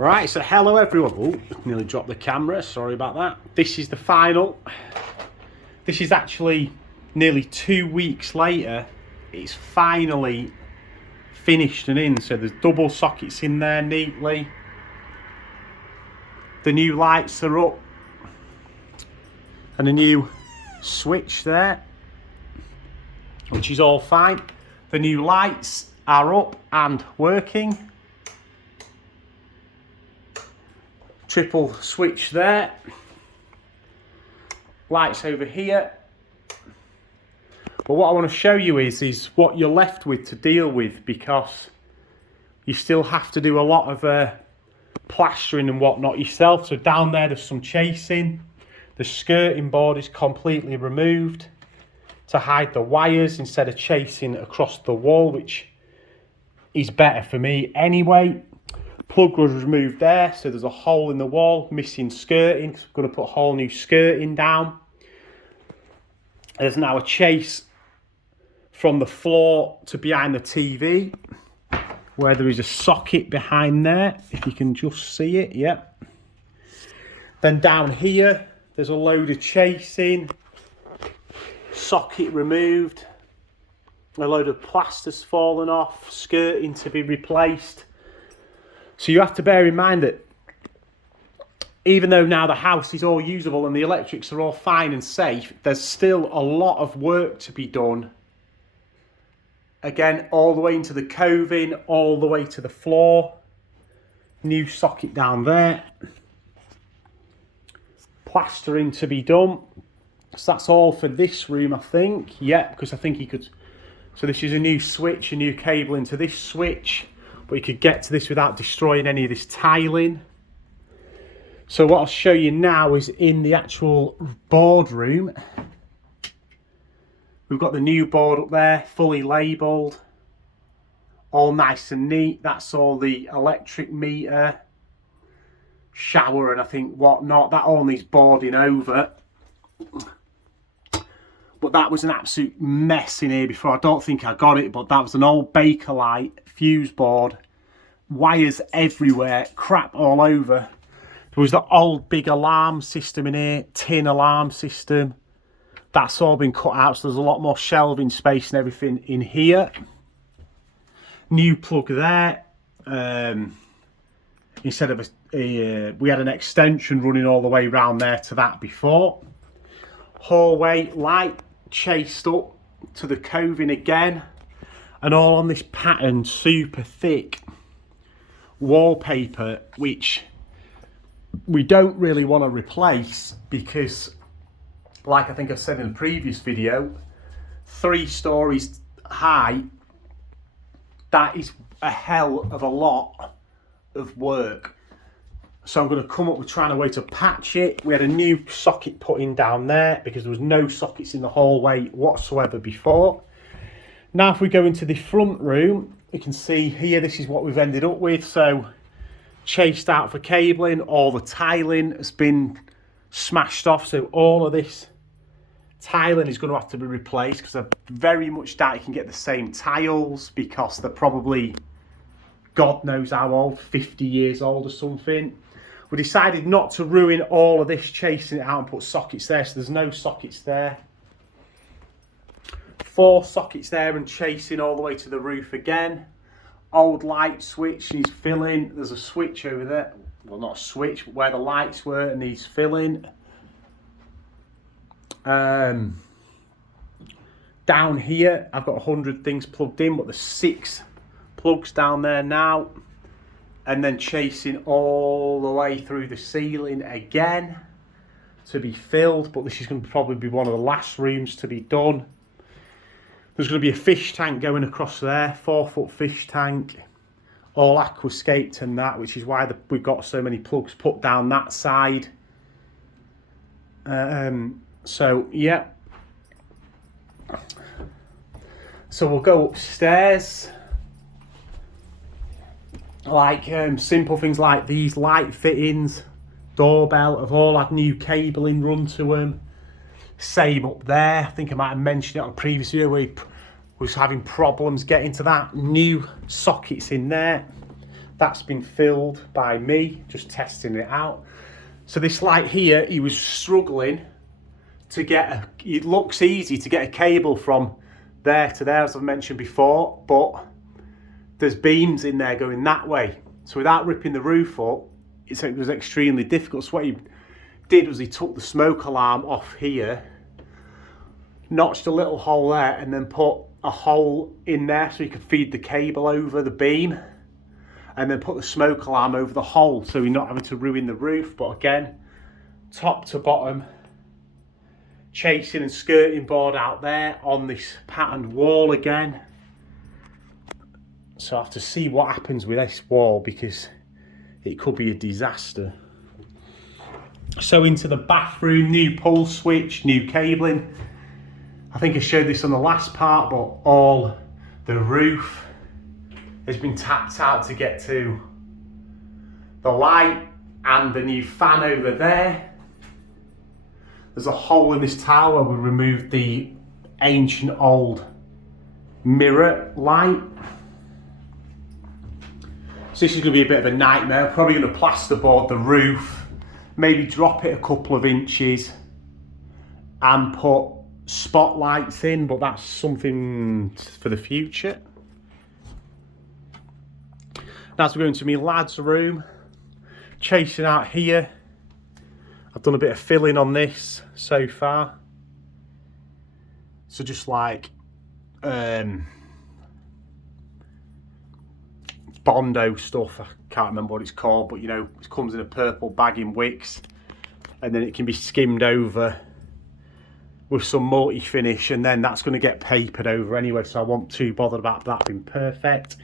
Right, so hello everyone. Oh, nearly dropped the camera, sorry about that. This is the final. This is actually nearly 2 weeks later. It's finally finished and in. So there's double sockets in there neatly. The new lights are up. And a new switch there, which is all fine. The new lights are up and working. Triple switch there. Lights over here. But what I want to show you is what you're left with to deal with, because you still have to do a lot of plastering and whatnot yourself. So down there there's some chasing. The skirting board is completely removed to hide the wires instead of chasing across the wall, which is better for me anyway. Plug was removed there, so there's a hole in the wall, missing skirting. So I'm going to put a whole new skirting down. There's now a chase from the floor to behind the TV, where there is a socket behind there, if you can just see it, yep. Then down here, there's a load of chasing, socket removed, a load of plaster's fallen off, skirting to be replaced. So you have to bear in mind that even though now the house is all usable and the electrics are all fine and safe, there's still a lot of work to be done. Again, all the way into the coving, all the way to the floor. New socket down there. Plastering to be done. So that's all for this room, I think. Yeah, because I think he could. So this is a new switch, a new cable into this switch, but you could get to this without destroying any of this tiling. So what I'll show you now is in the actual boardroom. We've got the new board up there, fully labelled, all nice and neat. That's all the electric meter, shower and I think whatnot. That all needs boarding over. But that was an absolute mess in here before. I don't think I got it, but that was an old Bakelite fuse board. Wires everywhere, crap all over. There was the old big alarm system in here, tin alarm system. That's all been cut out, so there's a lot more shelving space and everything in here. New plug there. Instead of we had an extension running all the way around there to that before. Hallway light chased up to the coving again, and all on this pattern super thick wallpaper, which we don't really want to replace because, like I think I said in the previous video, 3 stories high, that is a hell of a lot of work. So I'm going to come up with trying a way to patch it. We had a new socket put in down there because there was no sockets in the hallway whatsoever before. Now if we go into the front room, you can see here, this is what we've ended up with. So chased out for cabling, all the tiling has been smashed off, so all of this tiling is going to have to be replaced, because I very much doubt you can get the same tiles, because they're probably God knows how old, 50 years old or something. We decided not to ruin all of this chasing it out and put sockets there, so there's no sockets there. 4 sockets there and chasing all the way to the roof again. Old light switch needs filling. There's a switch over there, well not a switch, but where the lights were, and needs filling. Down here I've got 100 things plugged in, but there's 6 plugs down there now, and then chasing all the way through the ceiling again to be filled. But this is going to probably be one of the last rooms to be done. There's going to be a fish tank going across there, 4-foot fish tank, all aquascaped and that, which is why we've got so many plugs put down that side. So yeah, so we'll go upstairs. Like simple things like these light fittings, doorbell, have all had new cabling run to them. Same up there. I think I might have mentioned it on a previous video where we was having problems getting to that. New sockets in there. That's been filled by me, just testing it out. So this light here, he was struggling to get, it looks easy to get a cable from there to there, as I've mentioned before, but there's beams in there going that way. So without ripping the roof up, it was extremely difficult. So what he did was he took the smoke alarm off here, notched a little hole there, and then put a hole in there so you could feed the cable over the beam, and then put the smoke alarm over the hole so you're not having to ruin the roof. But again, top to bottom, chasing and skirting board out there on this patterned wall again. So I have to see what happens with this wall, because it could be a disaster. So into the bathroom, new pull switch, new cabling. I think I showed this on the last part, but all the roof has been tapped out to get to the light and the new fan over there. There's a hole in this tower. We removed the ancient old mirror light. So this is going to be a bit of a nightmare. Probably going to plasterboard the roof, maybe drop it a couple of inches and put spotlights in, but that's something for the future. Now as we go into my lad's room, chasing out here, I've done a bit of filling on this so far. So just like Bondo stuff, I can't remember what it's called, but you know, it comes in a purple bag in wicks, and then it can be skimmed over with some multi-finish, and then that's going to get papered over anyway, so I wasn't too bothered about that being perfect.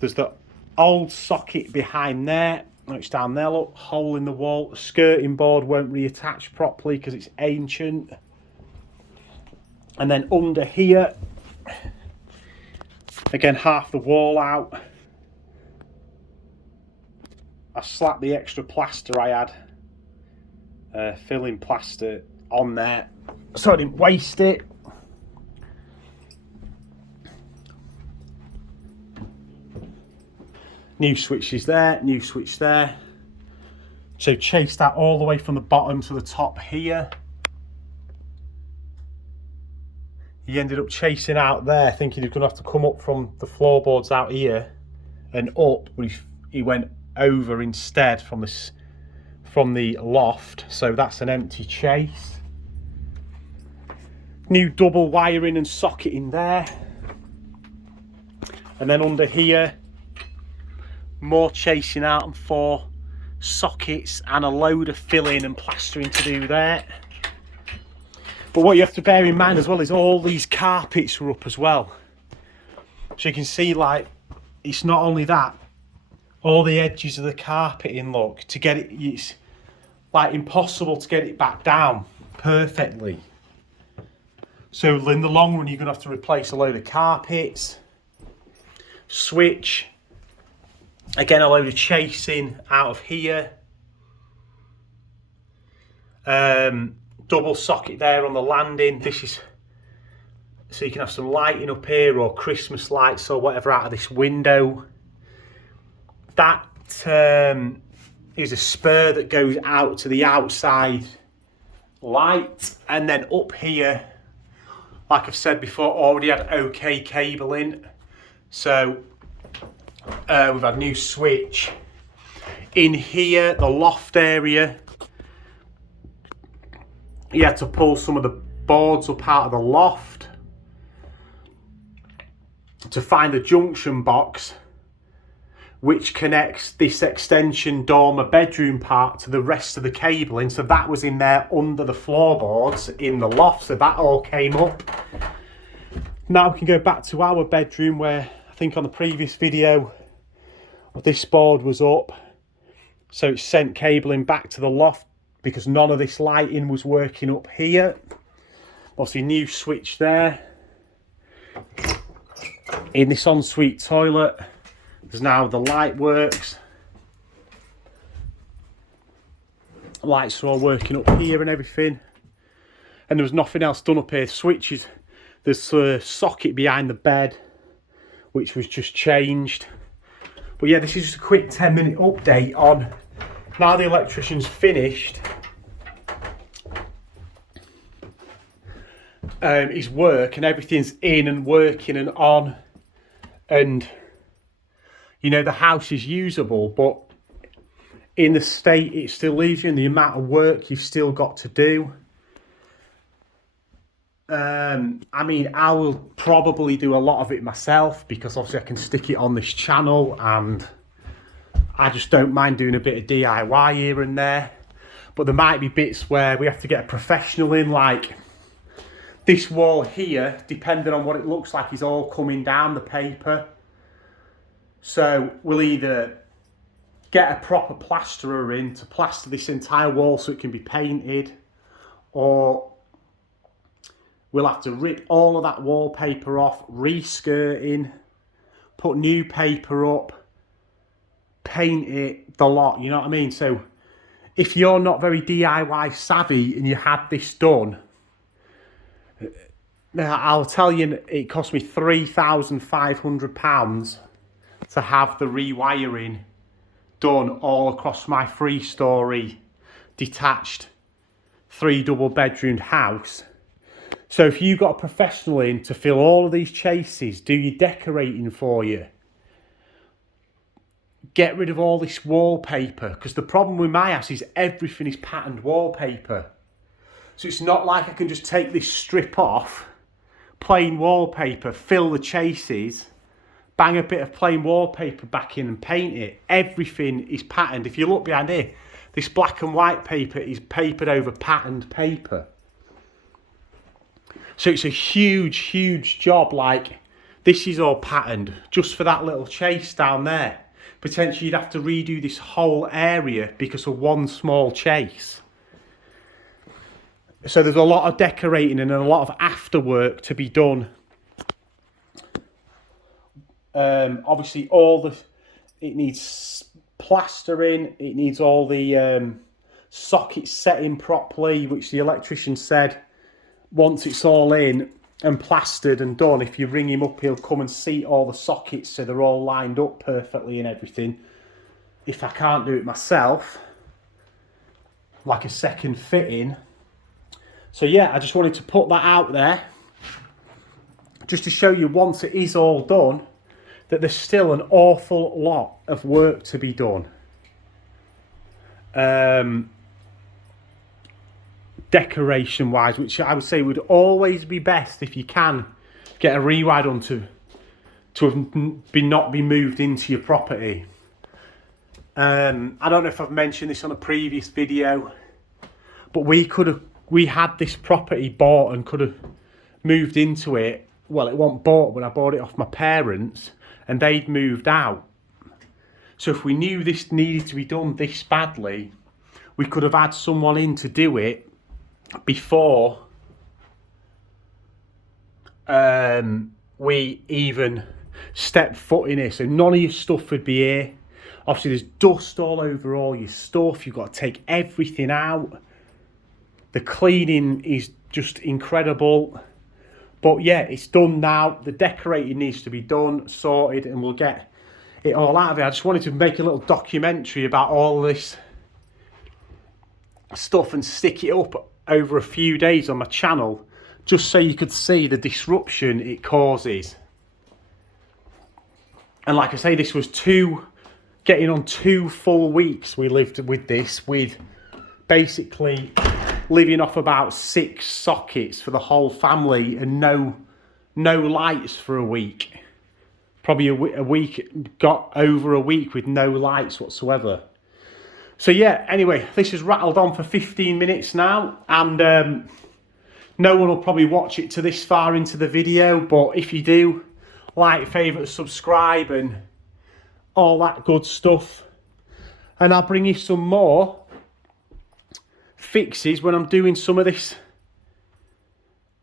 There's the old socket behind there. It's down there, look, hole in the wall. The skirting board won't reattach properly because it's ancient. And then under here, again, half the wall out. I slapped the extra plaster I had, filling plaster on there, so I didn't waste it. New switches there, new switch there. So chase that all the way from the bottom to the top here. He ended up chasing out there, thinking he was going to have to come up from the floorboards out here and up, but he went over instead from the loft. So that's an empty chase. New double wiring and socketing there. And then under here, more chasing out and 4 sockets and a load of filling and plastering to do there. But what you have to bear in mind as well is all these carpets are up as well. So you can see, like, it's not only that, all the edges of the carpeting, look, to get it, it's like impossible to get it back down perfectly. So in the long run, you're going to have to replace a load of carpets, switch, again a load of chasing out of here, double socket there on the landing. This is so you can have some lighting up here, or Christmas lights or whatever out of this window. That is a spur that goes out to the outside light, and then up here, like I've said before, already had OK cabling. So we've had new switch in here, the loft area. You had to pull some of the boards up out of the loft to find the junction box which connects this extension dormer bedroom part to the rest of the cabling. So that was in there under the floorboards in the loft, so that all came up. Now we can go back to our bedroom, where I think on the previous video this board was up, so it sent cabling back to the loft because none of this lighting was working up here. Obviously new switch there. In this ensuite toilet, there's now the light works. Lights are all working up here and everything. And there was nothing else done up here. Switches, there's a socket behind the bed which was just changed. But yeah, this is just a quick 10-minute update on now the electrician's finished his work and everything's in and working and on, and you know, the house is usable, but in the state it still leaves you and the amount of work you've still got to do. I mean, I will probably do a lot of it myself because obviously I can stick it on this channel, and I just don't mind doing a bit of DIY here and there. But there might be bits where we have to get a professional in, like this wall here, depending on what it looks like, is all coming down, the paper. So we'll either get a proper plasterer in to plaster this entire wall so it can be painted, or we'll have to rip all of that wallpaper off, re-skirting, put new paper up, paint it, the lot, you know what I mean? So if you're not very DIY savvy and you had this done, now I'll tell you, it cost me £3,500 to have the rewiring done all across my 3-storey detached 3 double-bedroomed house. So if you got a professional in to fill all of these chases, do your decorating for you, get rid of all this wallpaper, because the problem with my house is everything is patterned wallpaper. So it's not like I can just take this strip off, plain wallpaper, fill the chases, bang a bit of plain wallpaper back in and paint it. Everything is patterned. If you look behind here, this black and white paper is papered over patterned paper. So it's a huge, huge job. Like, this is all patterned just for that little chase down there. Potentially you'd have to redo this whole area because of one small chase. So there's a lot of decorating and a lot of afterwork to be done. Obviously it needs plastering, it needs all the sockets set in properly, which the electrician said once it's all in and plastered and done, if you ring him up, he'll come and seat all the sockets so they're all lined up perfectly and everything. If I can't do it myself, like a second fitting. So yeah, I just wanted to put that out there just to show you, once it is all done, that there's still an awful lot of work to be done. Decoration wise, which I would say would always be best if you can get a rewire done to not be moved into your property. I don't know if I've mentioned this on a previous video, but we had this property bought and could have moved into it. Well, it wasn't bought, but I bought it off my parents and they'd moved out. So if we knew this needed to be done this badly, we could have had someone in to do it before we even stepped foot in here. So none of your stuff would be here. Obviously there's dust all over all your stuff. You've got to take everything out. The cleaning is just incredible. But yeah, it's done now. The decorating needs to be done, sorted, and we'll get it all out of it. I just wanted to make a little documentary about all this stuff and stick it up over a few days on my channel, just so you could see the disruption it causes. And like I say, this was getting on 2 full weeks we lived with this, with basically living off about 6 sockets for the whole family and no lights for a week. Probably a week, got over a week with no lights whatsoever. So yeah, anyway, this has rattled on for 15 minutes now, and no one will probably watch it to this far into the video, but if you do, like, favourite, subscribe and all that good stuff, and I'll bring you some more fixes when I'm doing some of this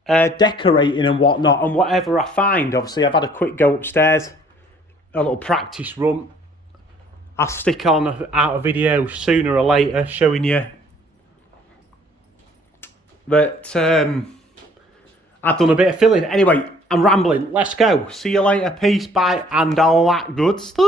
decorating and whatnot, and whatever I find. Obviously I've had a quick go upstairs, a little practice run. I'll stick out a video sooner or later showing you that I've done a bit of filling. Anyway, I'm rambling, let's go. See you later, peace, bye, and all that good stuff.